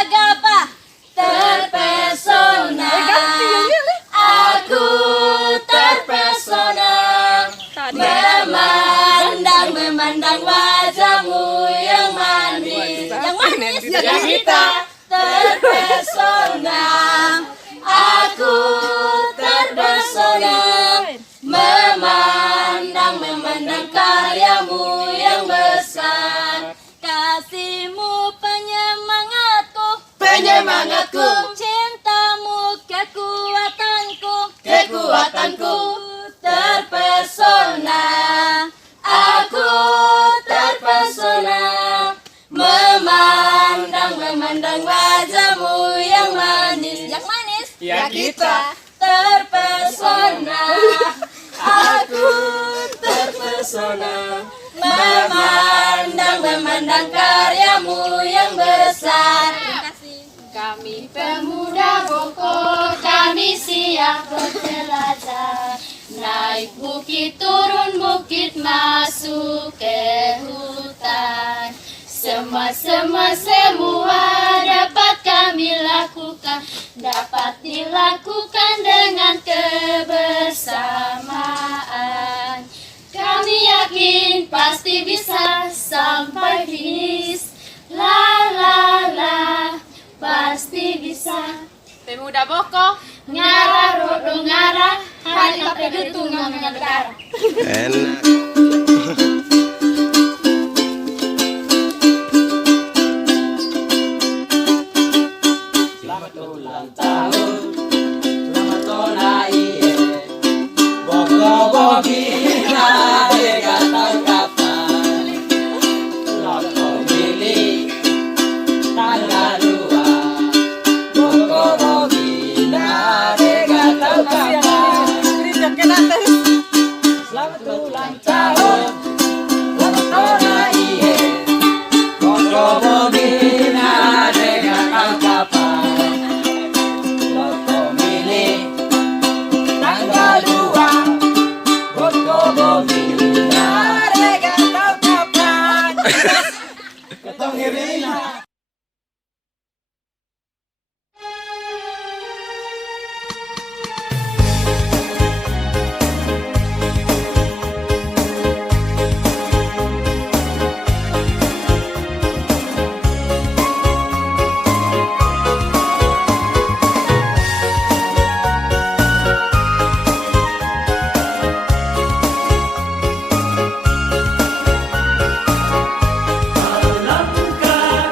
Agapa terpesona, aku terpesona, memandang wajahmu yang manis, ya kita terpesona, aku terpesona, memandang karyamu yang besar, kasihmu penyemangatku, cintamu kekuatanku, terpesona, aku terpesona, memandang wajahmu yang manis, ya kita terpesona, aku terpesona, memandang karyamu yang besar. Kami pemuda Boko, kami siap berjelajah, naik bukit, turun bukit, masuk ke hutan. Semua dapat kami lakukan, dapat dilakukan dengan kebersamaan. Kami yakin pasti bisa sampai finish, la la la, pasti bisa. Pemuda Boko, ngara rodo ngara, hari kape dutung ngomong negara. Enak. Selamat ulang tahun, selamat ulang iye, Boko bogina dega tangkapan, Loto milik tanggal 2, Boko bogina dega tangkapan. Selamat ulang tahun, selamat ulang iye, Boko bogina dega tangkapan. Ketong Irina. Alangkah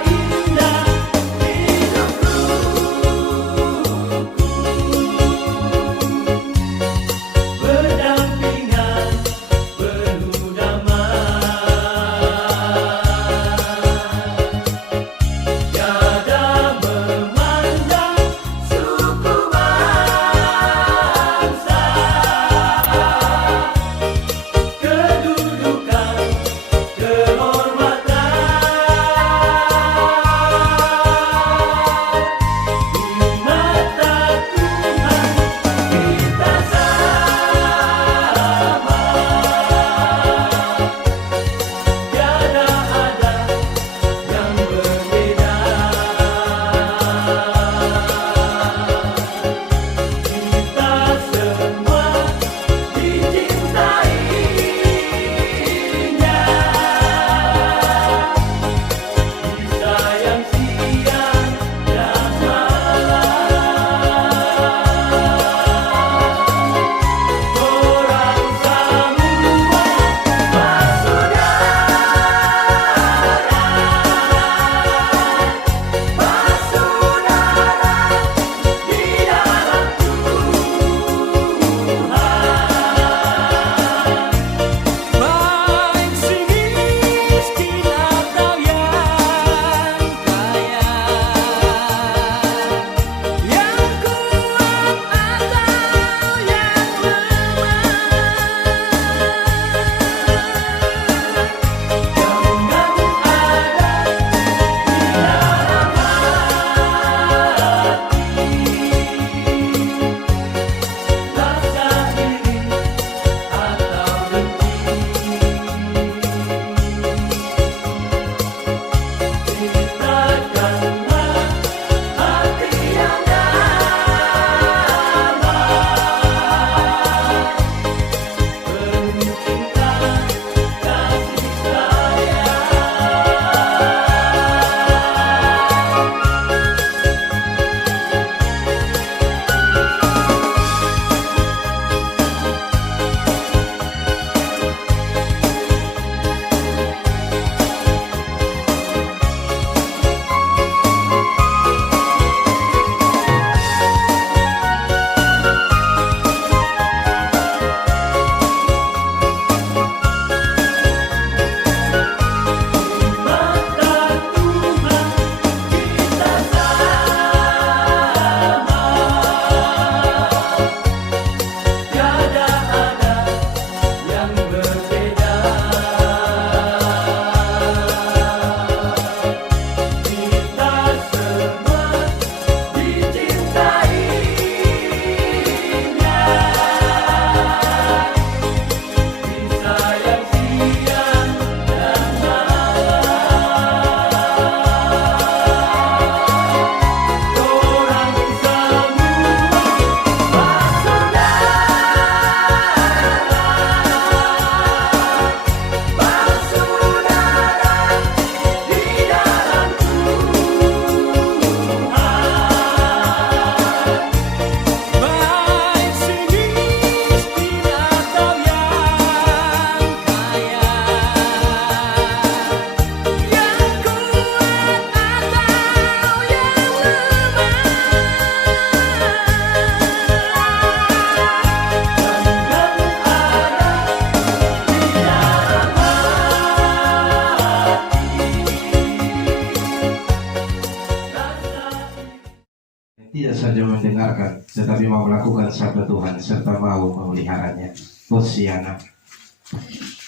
tidak saja mendengarkan, tetapi mau melakukan sabda Tuhan serta mau memeliharanya. Hosiana.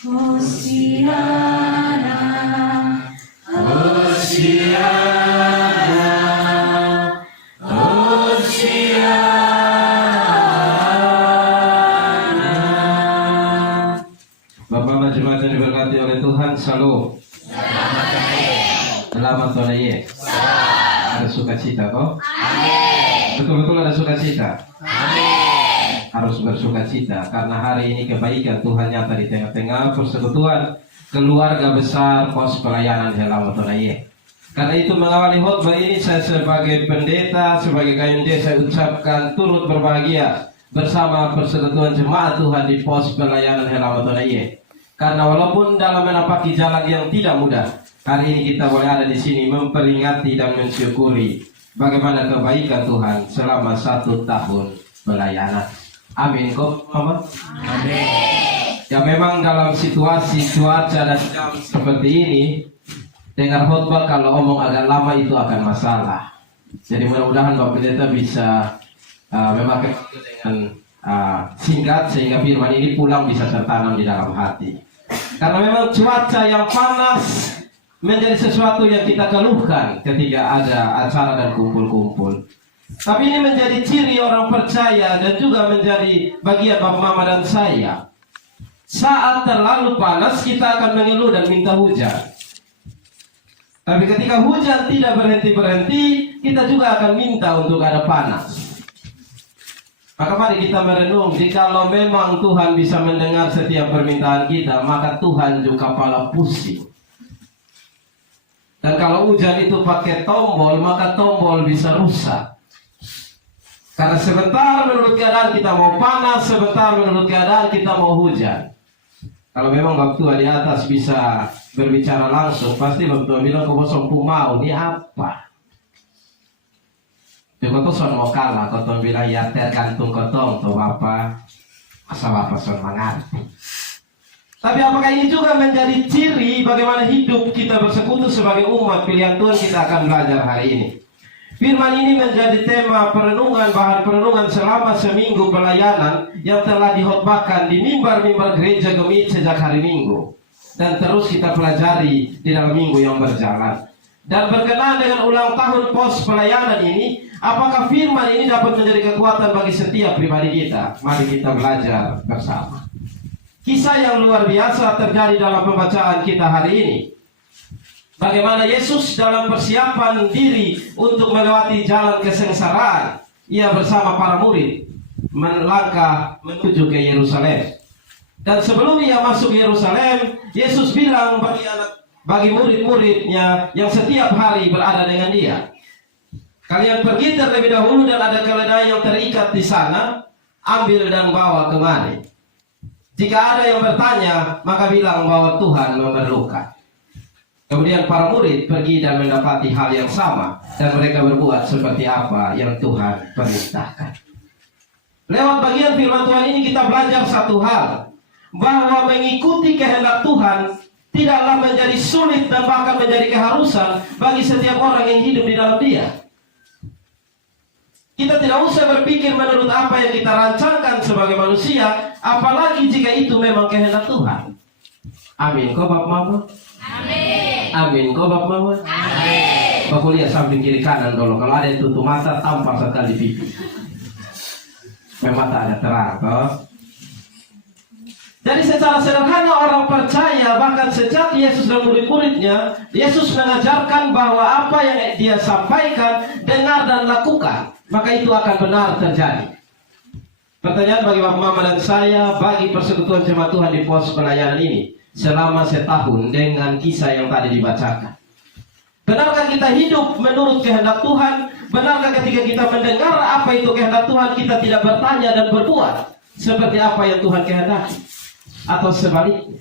Hosiana, Hosiana, Hosiana. Bapak jemaat yang diberkati oleh Tuhan, shalom. Selamat sore. Ada sukacita kok? Amin. Betul-betul ada sukacita. Amin. Harus bersukacita karena hari ini kebaikan Tuhan nyata di tengah-tengah persekutuan keluarga besar pos pelayanan Helamat Tonaye. Karena itu mengawali khotbah ini saya sebagai pendeta, sebagai KMJ saya ucapkan turut berbahagia bersama persekutuan jemaat Tuhan di pos pelayanan Helamat Tonaye. Karena walaupun dalam menapaki jalan yang tidak mudah, hari ini kita boleh ada di sini memperingati dan mensyukuri bagaimana kebaikan Tuhan selama 1 tahun pelayanan. Amin kok, Mama? Amin. Ya memang dalam situasi cuaca dan jam seperti ini, dengar khotbah kalau omong agak lama itu akan masalah. Jadi mudah-mudahan Bapak Pendeta bisa memakai waktu dengan singkat sehingga firman ini pulang bisa tertanam di dalam hati. Karena memang cuaca yang panas menjadi sesuatu yang kita keluhkan ketika ada acara dan kumpul-kumpul. Tapi ini menjadi ciri orang percaya dan juga menjadi bagian Bapak Mama dan saya. Saat terlalu panas kita akan mengeluh dan minta hujan. Tapi ketika hujan tidak berhenti-berhenti, kita juga akan minta untuk ada panas. Maka mari kita merenung, jikalau memang Tuhan bisa mendengar setiap permintaan kita, maka Tuhan juga kepala pusing. Dan kalau hujan itu pakai tombol, maka tombol bisa rusak. Karena sebentar menurut keadaan kita mau panas, sebentar menurut keadaan kita mau hujan. Kalau memang Bapak Tua di atas bisa berbicara langsung, pasti Bapak Tua bilang, kau sompung mau, ini apa? Kau tuh son mau kalah, kau tuh bilang, ya tergantung kau tuh Bapak, masa Bapak son mengerti. Tapi apakah ini juga menjadi ciri bagaimana hidup kita bersekutu sebagai umat pilihan Tuhan kita akan belajar hari ini. Firman ini menjadi tema perenungan, bahan perenungan selama seminggu pelayanan yang telah dihotbahkan di mimbar-mimbar gereja Gemit sejak hari Minggu. Dan terus kita pelajari di dalam minggu yang berjalan. Dan berkenaan dengan ulang tahun pos pelayanan ini, apakah firman ini dapat menjadi kekuatan bagi setiap pribadi kita? Mari kita belajar bersama. Kisah yang luar biasa terjadi dalam pembacaan kita hari ini. Bagaimana Yesus dalam persiapan diri untuk melewati jalan kesengsaraan, ia bersama para murid melangkah menuju ke Yerusalem. Dan sebelum ia masuk Yerusalem, Yesus bilang bagi murid-muridnya yang setiap hari berada dengan dia, kalian pergi terlebih dahulu dan ada keledai yang terikat di sana, ambil dan bawa kemari. Jika ada yang bertanya, maka bilang bahwa Tuhan memerlukan. Kemudian para murid pergi dan mendapati hal yang sama, dan mereka berbuat seperti apa yang Tuhan perintahkan. Lewat bagian firman Tuhan ini kita belajar satu hal, bahwa mengikuti kehendak Tuhan tidaklah menjadi sulit dan bahkan menjadi keharusan bagi setiap orang yang hidup di dalam Dia. Kita tidak usah berpikir menurut apa yang kita rancangkan sebagai manusia, apalagi jika itu memang kehendak Tuhan. Amin. Kau Bapak Mama? Amin. Amin. Kau Bapak Mama? Amin. Bapak lihat samping kiri kanan dulu. Kalau ada yang tutup mata, tampak sekali pipi. Memang tak ada terang, toh? Jadi secara sederhana orang percaya, bahkan sejak Yesus dan murid-muridnya, Yesus mengajarkan bahwa apa yang dia sampaikan, dengar dan lakukan, maka itu akan benar terjadi. Pertanyaan bagi Bapak Mama dan saya, bagi persekutuan jemaat Tuhan di pos pelayanan ini, selama setahun dengan kisah yang tadi dibacakan. Benarkah kita hidup menurut kehendak Tuhan? Benarkah ketika kita mendengar apa itu kehendak Tuhan, kita tidak bertanya dan berbuat seperti apa yang Tuhan kehendaki? Atau sebaliknya?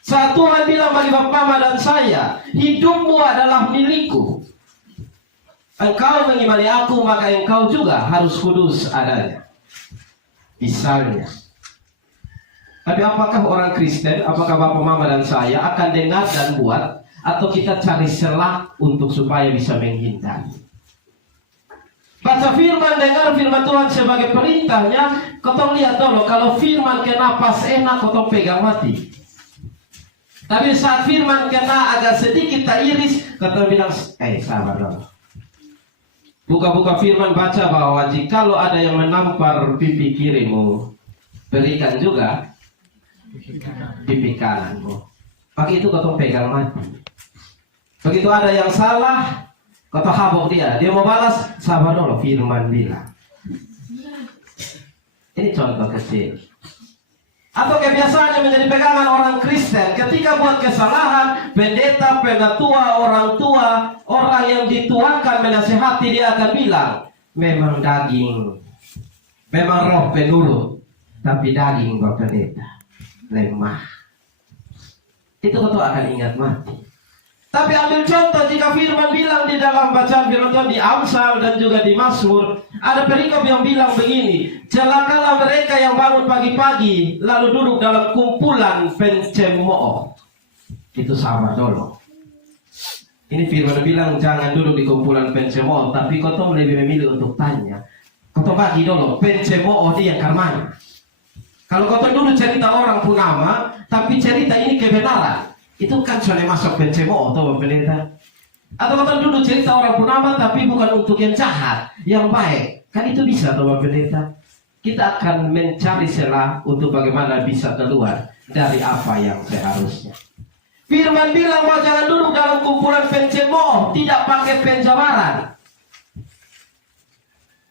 Saat Tuhan bilang bagi Bapak Mama dan saya, hidupmu adalah milikku. Engkau mengimani aku, maka engkau juga harus kudus adanya. Misalnya. Tapi apakah orang Kristen, apakah Bapak Mama dan saya akan dengar dan buat, atau kita cari celah untuk supaya bisa menghindari? Baca firman, dengar firman Tuhan sebagai perintahnya. Kau lihat dulu, kalau firman kena pas enak, kau pegang mati. Tapi saat firman kena agak sedikit tak iris, kau bilang, sabar dulu. Buka-buka firman, baca bahwa jikalau ada yang menampar pipi kirimu, berikan juga pipi kananmu. Pagi itu kau pegang mati. Begitu ada yang salah, kau habok dia mau balas, sabar dulu, firman bilang. Ini contoh kecil. Atau kebiasaannya menjadi pegangan orang Kristen, ketika buat kesalahan, pendeta, penatua, orang tua, orang yang dituakan menasihati, dia akan bilang, memang daging, memang roh penurut, tapi daging Bapak Pendeta lemah. Itu kau akan ingat mati. Tapi ambil contoh jika firman bilang di dalam bacaan firman Tuhan di Amsal dan juga di Mazmur, ada perikop yang bilang begini, celakalah mereka yang bangun pagi-pagi lalu duduk dalam kumpulan pencemooh. Itu sama dulu. Ini firman bilang jangan duduk di kumpulan pencemooh, tapi kau lebih memilih untuk tanya. Kau bagi dulu, pencemooh dia yang karmanya. Kalau kau dulu cerita orang pun nama, tapi cerita ini kebenaran, itu kan sudah masuk pencemooh atau pendeta. Atau kau dulu cerita orang punama tapi bukan untuk yang jahat, yang baik, kan itu bisa atau pendeta. Kita akan mencari celah untuk bagaimana bisa keluar dari apa yang seharusnya. Firman bilang bahwa jangan duduk dalam kumpulan pencemooh, tidak pakai penjabaran.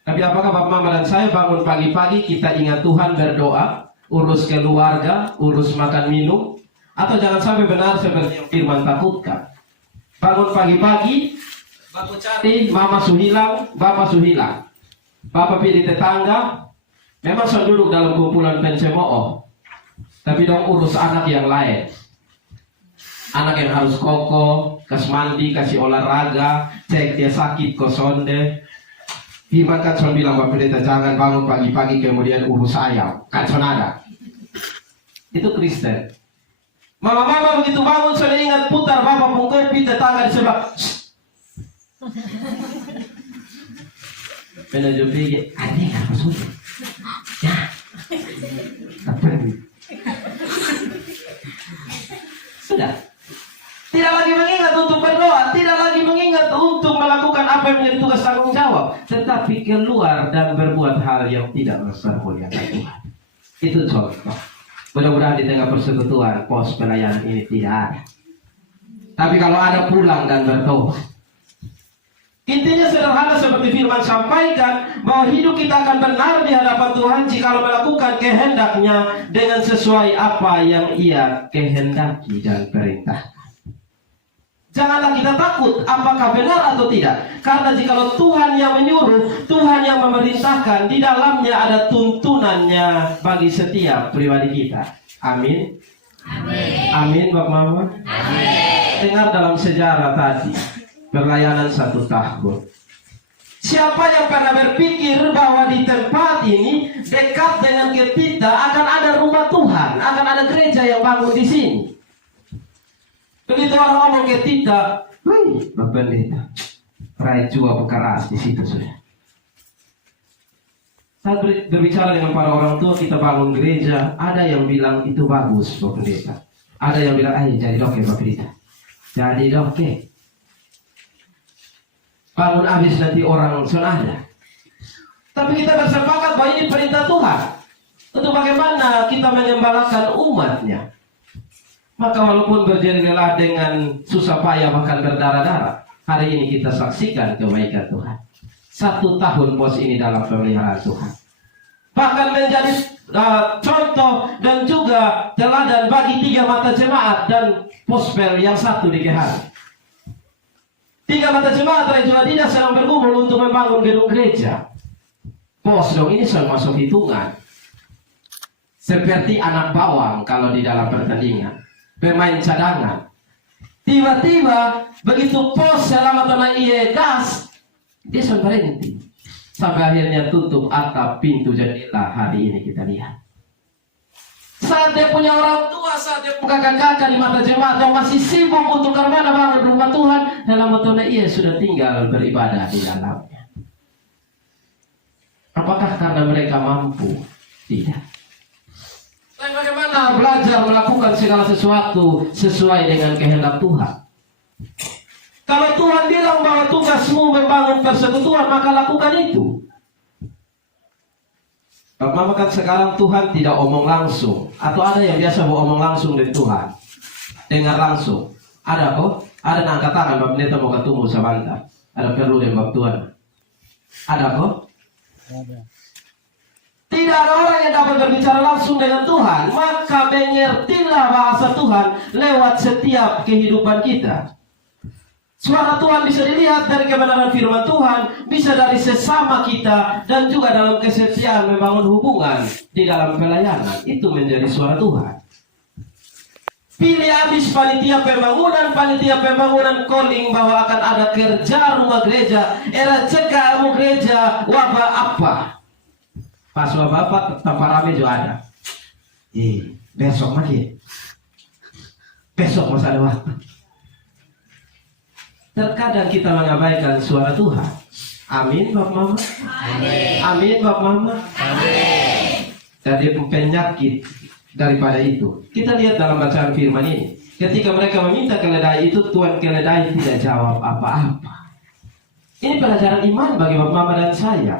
Tapi apakah Bapak Mama dan saya bangun pagi-pagi kita ingat Tuhan, berdoa, urus keluarga, urus makan minum? Atau jangan sampai benar seperti yang firman takutkan. Bangun pagi-pagi, bapak cari mama suhilang, bapak suhilang. Bapak pilih tetangga, memang sudah duduk dalam kumpulan pencemooh. Tapi dong urus anak yang lain. Anak yang harus kokoh, kasih mandi, kasih olahraga, cek dia sakit, kosonde. Firman kan sudah bilang Bapak Pendeta jangan bangun pagi-pagi kemudian urus ayam. Kan sonada. Itu Kristen. Mama-mama begitu bangun sudah ingat putar bapak pungkopi tetangga di sebelah. Menuju pergi, adik apa sudah? Ya, apa ini? Sudah. Tidak lagi mengingat untuk berdoa, tidak lagi mengingat untuk melakukan apa yang menjadi tugas tanggung jawab, tetapi keluar dan berbuat hal yang tidak mempermuliakan Tuhan. Itu contoh. Mudah-mudahan di tengah persekutuan pos pelayanan ini tidak ada. Tapi kalau ada, pulang dan bertobat. Intinya sederhana seperti firman sampaikan, bahwa hidup kita akan benar di hadapan Tuhan jika melakukan kehendaknya dengan sesuai apa yang Ia kehendaki dan perintahkan. Janganlah kita takut apakah benar atau tidak. Karena jikalau Tuhan yang menyuruh, Tuhan yang memerintahkan, di dalamnya ada tuntunannya bagi setiap pribadi kita. Amin. Amin. Amin, Bapak Mama. Amin. Dengar dalam sejarah tadi, pelayanan 1 tahun. Siapa yang pernah berpikir bahwa di tempat ini dekat dengan kita akan ada rumah Tuhan, akan ada gereja yang bangun di sini? Begitu orang ngomong ke kita, wih, Bapak Pendeta, rakyat juga keras di situ sudah. Saat berbicara dengan para orang tua, kita bangun gereja, ada yang bilang itu bagus, Bapak Pendeta. Ada yang bilang, ayo jadi doke, Bapak Pendeta. Jadi doke. Bangun habis nanti orang senada. Tapi kita bersepakat bahwa ini perintah Tuhan. Untuk bagaimana kita menyembahkan umatnya. Maka walaupun berjadilah dengan susah payah bahkan berdarah-darah, hari ini kita saksikan kebaikan Tuhan. 1 tahun pos ini dalam pemeliharaan Tuhan. Bahkan menjadi contoh dan juga teladan bagi 3 mata jemaat dan pospel yang 1 di GHR. 3 mata jemaat Raja Madinah sedang bergumul untuk membangun gedung gereja. Pos dong, ini sudah masuk hitungan. Seperti anak bawang kalau di dalam pertandingan. Pemain cadangan. Tiba-tiba begitu pos selama tanah iye gas, dia sudah berhenti. Sampai akhirnya tutup atap pintu jendela. Hari ini kita lihat. Saat dia punya orang tua, saat dia punya kakak-kakak di mata jemaat yang masih sibuk untuk karena bangun rumah Tuhan, dalam tanah iye sudah tinggal beribadah di dalamnya. Apakah karena mereka mampu? Tidak. Dan bagaimana belajar melakukan segala sesuatu sesuai dengan kehendak Tuhan? Kalau Tuhan bilang bahwa tugasmu membangun persekutuan, maka lakukan itu. Mama kan sekarang Tuhan tidak omong langsung. Atau ada yang biasa mau omong langsung dengan Tuhan, dengar langsung. Ada kok? Ada yang angkat tangan, Bapak Pendeta mau ketemu sebentar. Ada perlu dengan Bapak Tuhan. Ada kok? Tidak ada orang yang dapat berbicara langsung dengan Tuhan. Maka mengertilah bahasa Tuhan lewat setiap kehidupan kita. Suara Tuhan bisa dilihat dari kebenaran firman Tuhan, bisa dari sesama kita, dan juga dalam kesetiaan membangun hubungan di dalam pelayanan. Itu menjadi suara Tuhan. Pilih habis panitia pembangunan calling bahwa akan ada kerja rumah gereja, era cekak rumah gereja, wabah apa? Pas wabah apa, tanpa rame juga ada. Besok lagi. Besok masih ada waktu. Terkadang kita mengabaikan suara Tuhan. Amin, Bapak Mama. Amin, Bapak Mama. Jadi penyakit daripada itu. Kita lihat dalam bacaan firman ini. Ketika mereka meminta keledai itu, Tuhan keledai tidak jawab apa-apa. Ini pelajaran iman bagi Bapak Mama dan saya.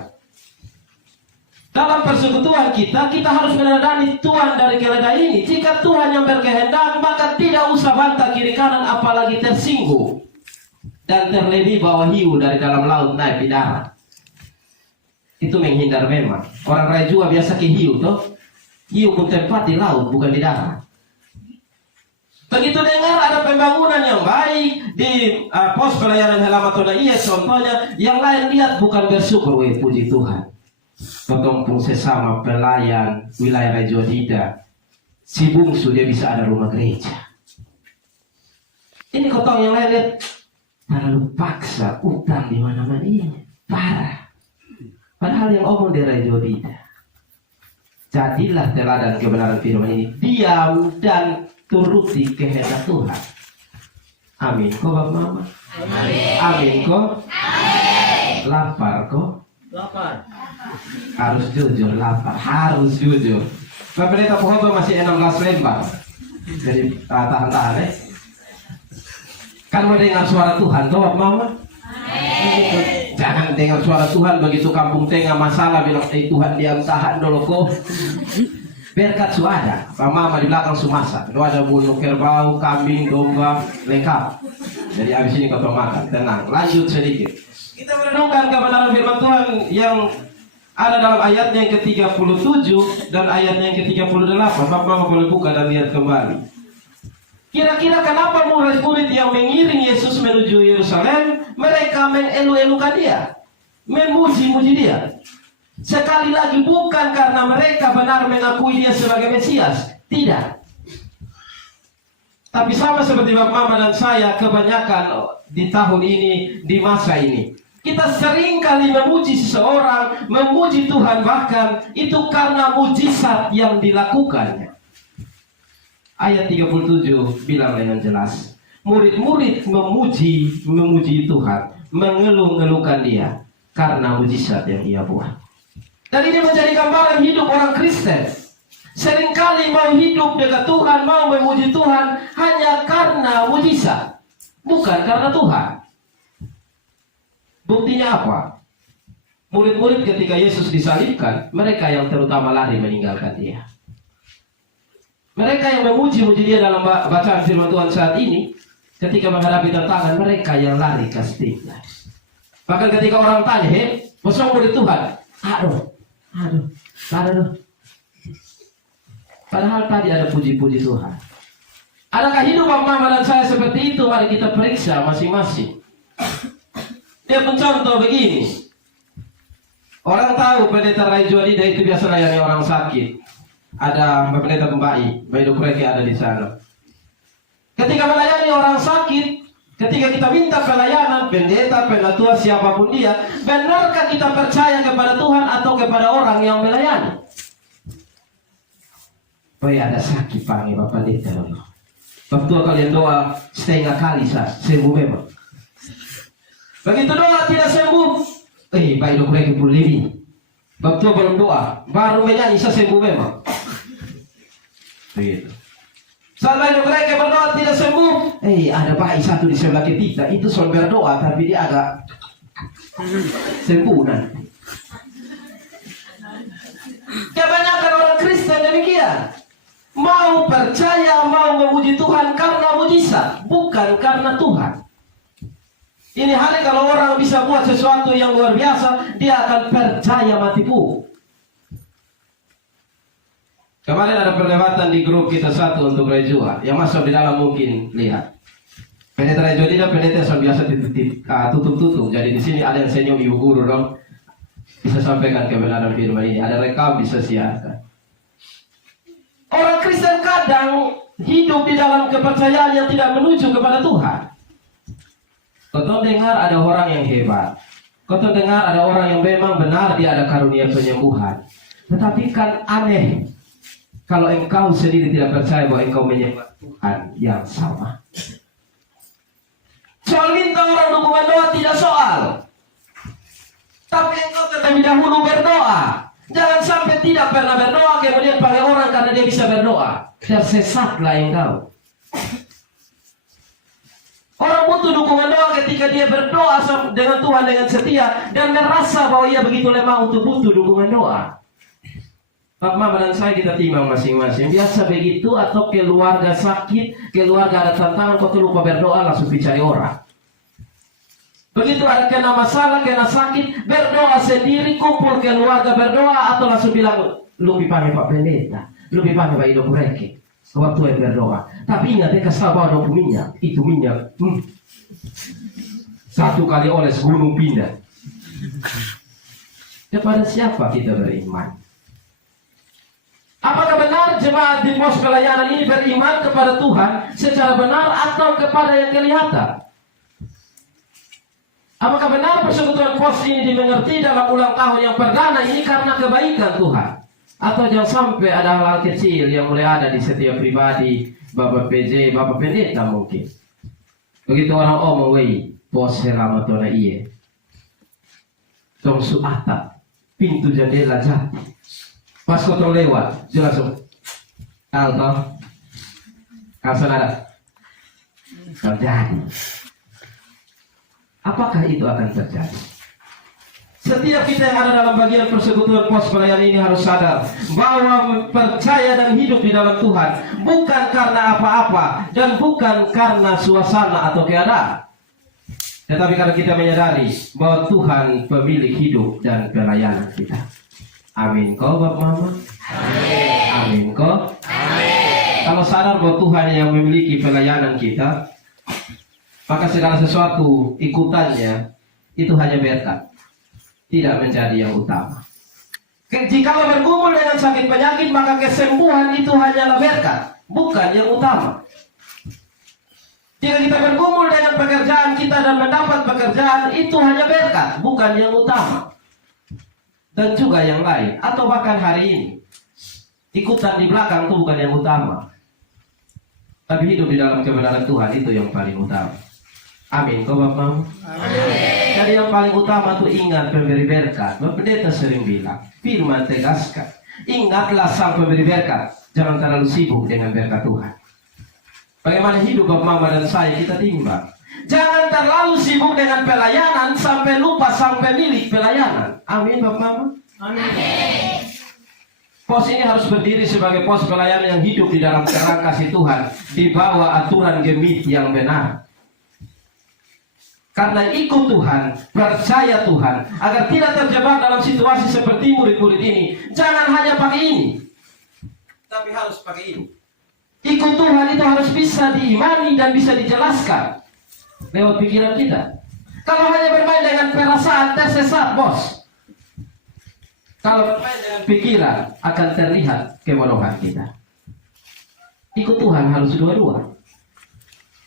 Dalam persekutuan kita harus menandani Tuhan dari keledai ini. Jika Tuhan yang berkehendak, maka tidak usah bantah kiri kanan apalagi tersinggung. Dan terlebih bawa hiu dari dalam laut naik di darat. Itu menghindar memang. Orang Rai juga biasa ke hiu toh. Hiu pun tempat di laut bukan di darat. Begitu dengar ada pembangunan yang baik di pos pelayanan Helamatona iya contohnya, yang lain lihat bukan bersyukur, puji Tuhan. Ketemu sesama pelayan wilayah Rejodida, si bungsu dia bisa ada rumah gereja. Ini kotong yang lain lihat terlalu paksa, utang di mana-mana ini parah. Padahal yang omong di Rejodida. Jadilah teladan kebenaran firman ini, diam dan turuti kehendak Tuhan. Amin kok Bapak Mama. Amin kok. Lapar kok. Lapar. Harus jujur, lapar, harus jujur. Bapak Pendeta Pohoto masih 16 lembar. Jadi tahan-tahan Kan mau dengar suara Tuhan, toh Bapak Mama? Jangan dengar suara Tuhan begitu kampung tengah masalah bilang, Tuhan diam tahan dulu kok. Berkat suara, Bapak Mama di belakang sumasa. Itu ada bunuh kerbau, kambing, domba, lengkap. Jadi abis ini kau makan, tenang. Lanjut sedikit. Kita merenungkan kebenaran firman Tuhan yang ada dalam ayatnya yang ke-37 dan ayatnya yang ke-38. Bapak Mama boleh buka dan lihat kembali. Kira-kira kenapa murid-murid yang mengiring Yesus menuju Yerusalem, mereka mengelu-elukan dia, memuji-muji dia? Sekali lagi bukan karena mereka benar mengakui dia sebagai Mesias, tidak. Tapi sama seperti Bapak Mama dan saya, kebanyakan di tahun ini, di masa ini, kita sering kali memuji seseorang, memuji Tuhan bahkan, itu karena mujizat yang dilakukannya. Ayat 37 bilang dengan jelas, murid-murid memuji Tuhan, mengeluh-ngeluhkan dia karena mujizat yang dia buat. Dan ini menjadi gambaran hidup orang Kristen. Seringkali mau hidup dekat Tuhan, mau memuji Tuhan hanya karena mujizat, bukan karena Tuhan. Buktinya apa? Murid-murid ketika Yesus disalibkan, mereka yang terutama lari meninggalkan dia. Mereka yang memuji-muji dia dalam bacaan firman Tuhan saat ini, ketika menghadapi tantangan, mereka yang lari ke stigma. Bahkan ketika orang tanya, bosong murid Tuhan, aduh. Padahal tadi ada puji-puji Tuhan. Adakah hidup Bapak Mama dan saya seperti itu? Mari kita periksa masing-masing. Dia pencontoh begini. Orang tahu pendeta Rai Juadida itu biasa layani orang sakit. Ada pendeta Pembai, Bayi Dukreki ada di sana. Ketika melayani orang sakit, ketika kita minta pelayanan, pendeta, penatua, siapapun dia, benarkah kita percaya kepada Tuhan atau kepada orang yang melayani? Oh ya, ada sakit panggil Bapak Pendeta. Waktu kalian doa setengah kali sembuh memang. Begitu doa tidak sembuh, Bayi Dukreki pun lebih. Waktu belum doa, baru menyanyi sembuh memang. Begitu. Saat mereka berdoa tidak sembuh, ada bayi satu di sebelah kita, itu soal berdoa tapi dia agak sembuh nanti. Kebanyakan orang Kristen demikian, mau percaya, mau memuji Tuhan karena mujizat, bukan karena Tuhan. Ini hari kalau orang bisa buat sesuatu yang luar biasa, dia akan percaya mati pun. Kemarin ada perdebatan di grup kita satu untuk Rejua. Yang masuk di dalam mungkin lihat. Pendeta Rejua tidak, pendeta yang biasa tutup-tutup. Jadi di sini ada yang senyum ibu guru dong. Bisa sampaikan kebenaran firman ini. Ada rekam bisa siarkan. Orang Kristen kadang hidup di dalam kepercayaan yang tidak menuju kepada Tuhan. Kau dengar ada orang yang hebat. Kau dengar ada orang yang memang benar dia ada karunia penyembuhan. Tetapi kan aneh kalau engkau sendiri tidak percaya bahwa engkau menyembah Tuhan yang sama. Soal minta orang dukungan doa tidak soal. Tapi engkau terlebih dahulu berdoa. Jangan sampai tidak pernah berdoa kemudian panggil orang karena dia bisa berdoa. Tersesatlah engkau. Orang butuh dukungan doa ketika dia berdoa dengan Tuhan dengan setia dan merasa bahwa ia begitu lemah untuk butuh dukungan doa. Pak Mama dan saya kita timbang masing-masing. Biasa begitu atau keluarga sakit, keluarga ada tantangan, kau lupa berdoa langsung cari orang. Begitu ada kena masalah, kena sakit, berdoa sendiri, kumpul keluarga berdoa atau langsung bilang, lu dipanggil Pak Pendeta, lu dipanggil Pak Ido Kureke. Waktu yang berdoa. Tapi ingat dia kasih bawa 20 minyak, itu minyak. Satu kali oles gunung pindah. Kepada siapa kita beriman? Apakah benar jemaat di pos pelayanan ini beriman kepada Tuhan secara benar atau kepada yang kelihatan? Apakah benar persekutuan pos ini dimengerti dalam ulang tahun yang perdana ini karena kebaikan Tuhan? Atau jangan sampai ada hal-hal kecil yang mulai ada di setiap pribadi, Bapak PJ, Bapak Pendeta mungkin. Begitu orang omong, wei, pos selama tona iye. Tong suata, pintu jendela jati. Pas kau lewat, dia langsung tahu, langsung ada terjadi. Apakah itu akan terjadi? Setiap kita yang ada dalam bagian persekutuan pos pelayanan ini harus sadar bahwa percaya dan hidup di dalam Tuhan bukan karena apa-apa dan bukan karena suasana atau keadaan. Tetapi karena kita menyadari bahwa Tuhan pemilik hidup dan pelayanan kita. Amin kau Bapak Mama. Amin. Amin kau. Amin. Kalau sadar bahwa Tuhan yang memiliki pelayanan kita, maka segala sesuatu ikutannya itu hanya berkat, tidak menjadi yang utama. Jika bergumul dengan sakit penyakit, maka kesembuhan itu hanyalah berkat, bukan yang utama. Jika kita bergumul dengan pekerjaan kita dan mendapat pekerjaan, itu hanya berkat, bukan yang utama. Dan juga yang lain, atau bahkan hari ini ikutan di belakang itu bukan yang utama, tapi hidup di dalam kebenaran Tuhan itu yang paling utama. Amin kau Bapak. Amin. Jadi yang paling utama itu ingat pemberi berkat. Bapak Pendeta sering bilang, firman tegaskan, ingatlah sang pemberi berkat, jangan terlalu sibuk dengan berkat Tuhan. Bagaimana hidup Bapak Mama dan saya kita timbang. Jangan terlalu sibuk dengan pelayanan sampai lupa sang pemilik pelayanan. Amin Bapak Mama. Amin. Pos ini harus berdiri sebagai pos pelayanan yang hidup di dalam terang kasih Tuhan, di bawah aturan gemit yang benar. Karena ikut Tuhan, percaya Tuhan, agar tidak terjebak dalam situasi seperti murid-murid ini. Jangan hanya pakai ini, tapi harus pakai ini. Ikut Tuhan itu harus bisa diimani dan bisa dijelaskan lewat pikiran kita. Kalau hanya bermain dengan perasaan, tersesat bos. Kalau bermain dengan pikiran, akan terlihat kebodohan kita. Ikut Tuhan harus dua-dua.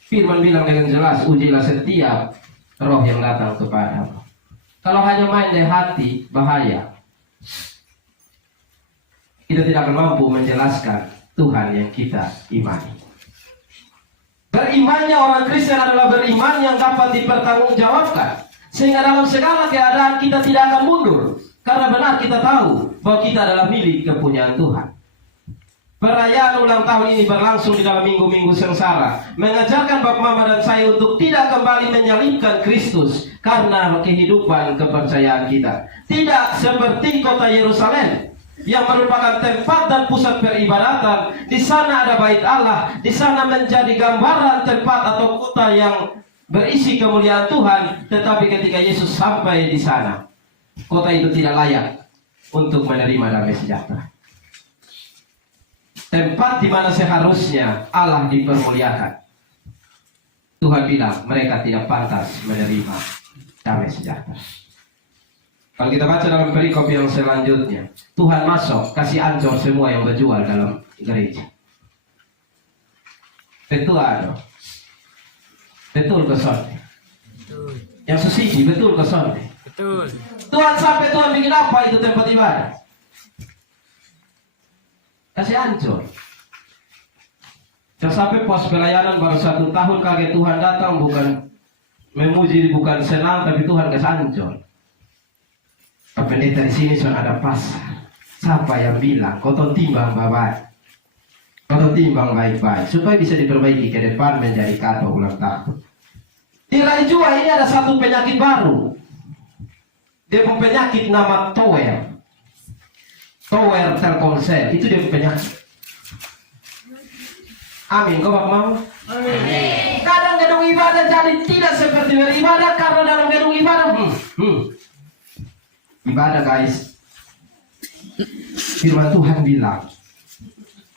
Firman bilang dengan jelas, ujilah setiap roh yang datang kepadamu. Kalau hanya main dari hati, bahaya. Kita tidak akan mampu menjelaskan Tuhan yang kita imani. Berimannya orang Kristen adalah beriman yang dapat dipertanggungjawabkan, sehingga dalam segala keadaan kita tidak akan mundur. Karena benar kita tahu bahwa kita adalah milik kepunyaan Tuhan. Perayaan ulang tahun ini berlangsung di dalam minggu-minggu sengsara, mengajarkan Bapak Mama dan saya untuk tidak kembali menyalibkan Kristus karena kehidupan kepercayaan kita. Tidak seperti kota Yerusalem yang merupakan tempat dan pusat peribadatan. Di sana ada bait Allah, di sana menjadi gambaran tempat atau kota yang berisi kemuliaan Tuhan. Tetapi ketika Yesus sampai di sana, kota itu tidak layak untuk menerima damai sejahtera. Tempat di mana seharusnya Allah dipermuliakan, Tuhan bilang mereka tidak pantas menerima damai sejahtera. Kalau kita baca dalam perikop yang selanjutnya, Tuhan masuk, kasih ancor semua yang berjual dalam gereja. Betul ada? Betul ke sorte? Yang susidi betul ke sorte? Betul. Tuhan sampai Tuhan bikin apa itu tempat ibadah? Kasih hancur. Jangan sampai pos pelayanan baru 1 tahun kaget Tuhan datang, bukan memuji, bukan senang, tapi Tuhan kasih hancur. Pendeta di sini sudah ada pasar. Siapa yang bilang kau timbang baik-baik, kau timbang baik-baik supaya bisa diperbaiki ke depan menjadi kado ulang tahun. Di lain juga ini ada satu penyakit baru. Dia penyakit nama tower Telkomsel, itu dia penyakit. Amin, kau Bapak Mama? Amin. Kadang gedung ibadah jadi tidak seperti beribadah karena dalam gedung ibadah ibadah guys. Firman Tuhan bilang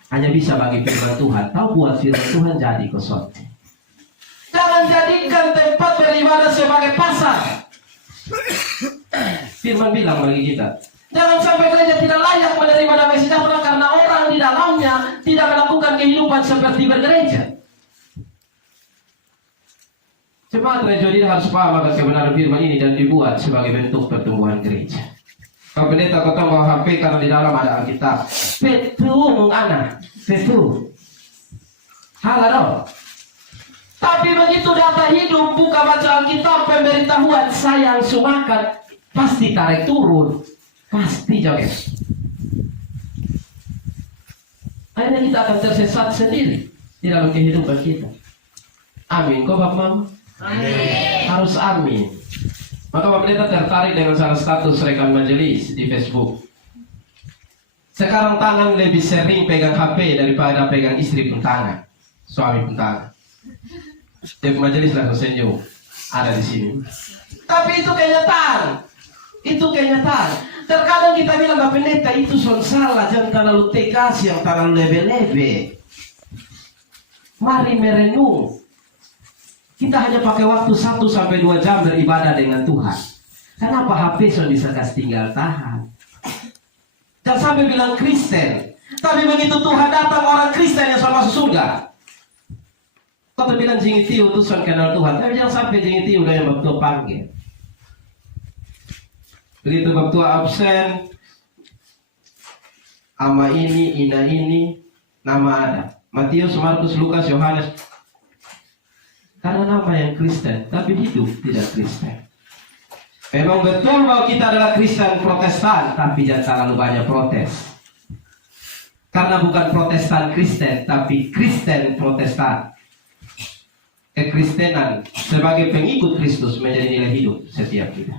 hanya bisa bagi firman Tuhan. Tahu buat firman Tuhan jadi kosong. Jangan jadikan tempat beribadah sebagai pasar. Firman bilang bagi kita, jangan sampai gereja tidak layak menerima damai sejahtera karena orang di dalamnya tidak melakukan kehidupan seperti bergereja. Jemaat Rejodi harus paham akan kebenaran firman ini dan dibuat sebagai bentuk pertumbuhan gereja. Kalau pendeta kau bawa HP karena di dalam ada Alkitab. Betul, mengana. Betul. Halo. Tapi begitu data hidup, buka baca Alkitab, pemberitahuan sayang sumakan, pasti tarik turun. Pasti joget. Akhirnya kita akan tersesat sendiri di dalam kehidupan kita. Amin. Kau Bapak Mama? Amin. Harus amin. Maka Bapak Pendeta tertarik dengan salah status rekan majelis di Facebook. Sekarang tangan lebih sering pegang HP daripada pegang istri pun tangan, suami pun tangan. Di majelis langsung senyum. Ada di sini. Tapi itu kenyataan. Itu kenyataan. Terkadang kita bilang Bapak Pendeta itu salah, jangan terlalu tegas, yang terlalu lebe-lebe. Mari merenung. Kita hanya pakai waktu 1-2 jam beribadah dengan Tuhan. Kenapa HP sudah bisa kasih tinggal tahan? Jangan sampai bilang Kristen, tapi begitu Tuhan datang orang Kristen yang sudah masuk surga. Kau bilang jingitiu utusan kenal Tuhan, tapi jangan sampai jingitiu udah yang waktu panggil. Begitu waktu absen, ama ini, ina ini, nama ada. Matius, Markus, Lukas, Yohanes. Karena nama yang Kristen, tapi hidup tidak Kristen. Memang betul bahwa kita adalah Kristen Protestan, tapi jangan terlalu banyak protes. Karena bukan Protestan Kristen, tapi Kristen Protestan. Kekristenan sebagai pengikut Kristus menjadi nilai hidup setiap kita.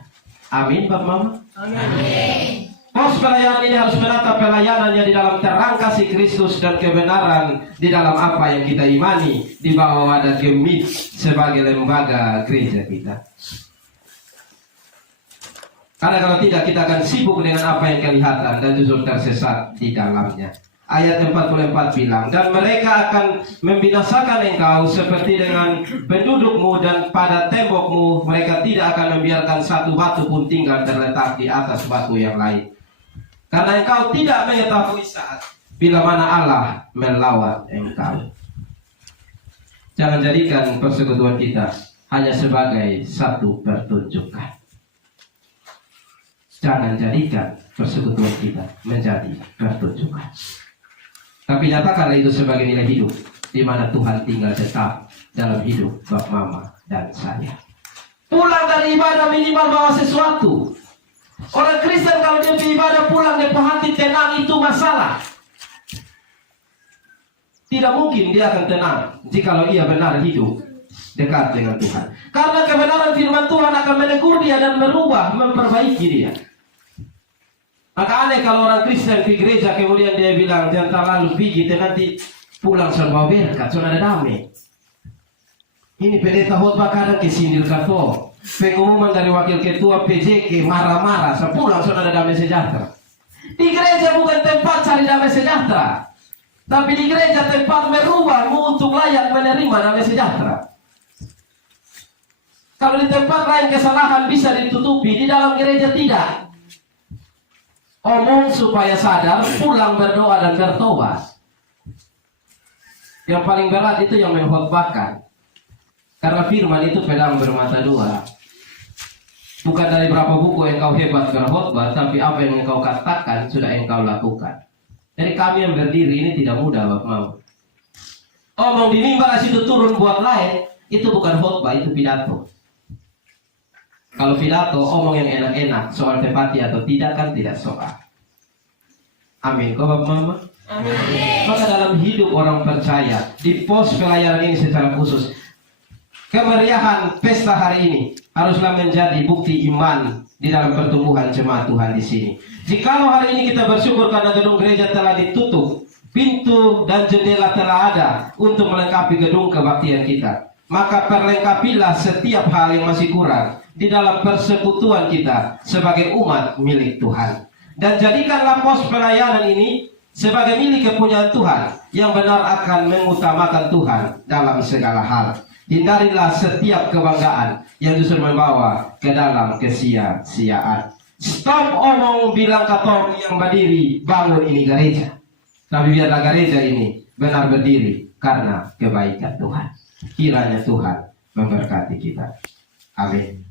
Amin, Bapak Mama? Amin. Pos pelayanan ini harus menatap pelayanannya di dalam terang kasih Kristus dan kebenaran di dalam apa yang kita imani di bawah wadah Gemit sebagai lembaga gereja kita. Karena kalau tidak kita akan sibuk dengan apa yang kelihatan dan justru tersesat di dalamnya. Ayat 44 bilang, dan mereka akan membinasakan engkau seperti dengan pendudukmu dan pada tembokmu mereka tidak akan membiarkan satu batu pun tinggal terletak di atas batu yang lain. Karena engkau tidak mengetahui saat bila mana Allah melawat engkau. Jangan jadikan persekutuan kita hanya sebagai satu pertunjukan. Jangan jadikan persekutuan kita menjadi pertunjukan. Tapi nyatakanlah itu sebagai nilai hidup di mana Tuhan tinggal tetap dalam hidup Bapak Mama dan saya. Pulang dari ibadah minimal bawa sesuatu. Orang Kristen kalau dia pergi ibadah pulang dia hati tenang, itu masalah. Tidak mungkin dia akan tenang jikalau ia benar hidup dekat dengan Tuhan. Karena kebenaran firman Tuhan akan menegur dia dan merubah, memperbaiki dia. Maka aneh kalau orang Kristen di gereja kemudian dia bilang jangan terlalu pergi, nanti pulang sama berkat, sudah ada damai. Ini pendeta khotbah kadang kesindir kato. Pengumuman dari wakil ketua PJK marah-marah, sepulang sudah ada damai sejahtera. Di gereja bukan tempat cari damai sejahtera, tapi di gereja tempat merubahmu untuk layak menerima damai sejahtera. Kalau di tempat lain kesalahan bisa ditutupi, di dalam gereja tidak. Omong supaya sadar, pulang berdoa dan bertobat. Yang paling berat itu yang mengkhotbahkan. Karena firman itu pedang bermata dua. Bukan dari berapa buku engkau hebat berkhotbah, tapi apa yang engkau katakan sudah engkau lakukan. Jadi kami yang berdiri ini tidak mudah, Bapak Mau. Omong di mimbar situ turun buat lain, itu bukan khotbah, itu pidato. Kalau pidato, omong yang enak-enak, soal tepati atau tidak kan tidak soal. Amin. Kau Bapak Mama? Amin. Maka dalam hidup orang percaya, di pos pelayanan ini secara khusus, kemeriahan pesta hari ini haruslah menjadi bukti iman di dalam pertumbuhan jemaat Tuhan di sini. Jikalau hari ini kita bersyukur karena gedung gereja telah ditutup, pintu dan jendela telah ada untuk melengkapi gedung kebaktian kita, maka perlengkapilah setiap hal yang masih kurang di dalam persekutuan kita sebagai umat milik Tuhan. Dan jadikanlah pos pelayanan ini sebagai milik kepunyaan Tuhan yang benar akan mengutamakan Tuhan dalam segala hal. Hindarilah setiap kebanggaan yang justru membawa ke dalam kesia-siaan. Stop omong bilang katong yang berdiri bangun ini gereja. Tapi biarlah gereja ini benar berdiri karena kebaikan Tuhan. Kiranya Tuhan memberkati kita. Amin.